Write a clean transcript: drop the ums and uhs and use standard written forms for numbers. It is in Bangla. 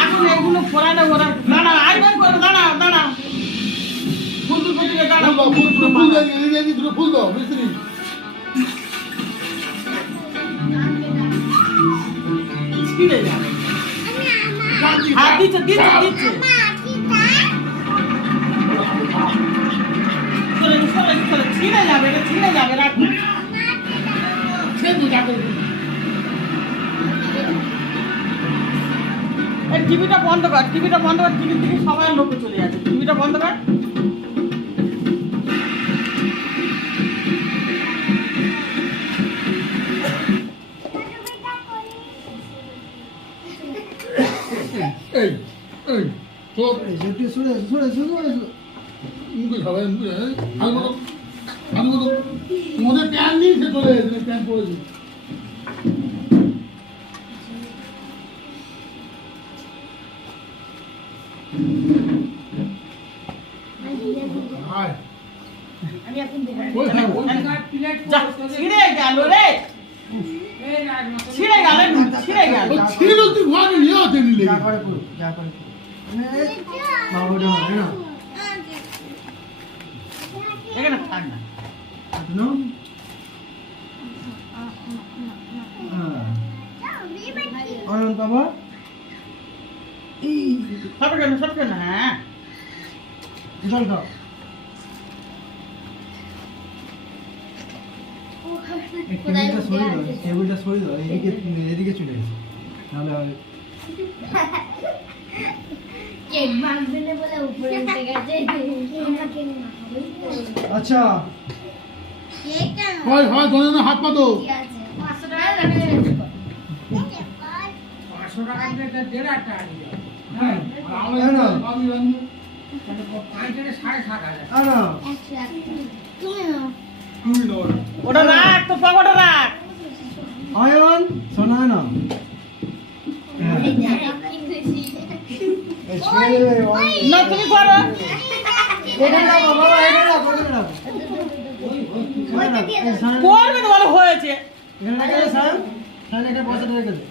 এখন এগুলো ফোরানো ওরা দাঁড়াও আইবার করো দাঁড়াও দাঁড়াও ফুল ফুটিয়ে দাঁড়াও ফুল দাও মিস্ত্রি ছিঁড়ে যাবে হ্যাঁ দিচ্ছে দিচ্ছে দিচ্ছে ছিঁড়ে যাবে এটা ছিঁড়ে যাবে রাখুন টিভিটা বন্ধ কর টিভিটা বন্ধ কর টিভির দিকে সবাই লোকে চলে যাচ্ছে টিভিটা বন্ধ কর এই এই তোর যেটি শুনে মুখে সবাই আমি মনে প্যান্ট নিয়ে সে চলে গেছে প্যান্ট পরেছে ছিঁড়ে গেল রে ছিঁড়ে গেল ছিঁড়ে গেল ছিল তুই ঘর নিয়ে আসে নিলে এখানে থাক না বাবা সব কেন হ্যাঁ জল দাও টেবিলটা সরিয়ে দাও এদিকে চলে গেছে নাহলে কেক ভাঙবে না বলে উপরে উঠে গেছে আচ্ছা কেক কেন হয় হয় দোনো হাত পা দাও ঠিক আছে 500 টাকা লাগে 500 টাকা দিয়ে দেড় টাকা দিয়ে হ্যাঁ না আমি রাখবো পাঁচজনে 7,500 আনা তুমি না তুমি নাও ওটা রাখ তো পকেটে রাখ আয়ন শোনা না না তুমি করো এটা না বাবা এটা না করবে না করবে তো ভালো হয়েছে এটা না করে সান সান এটা পয়সা রেখে দে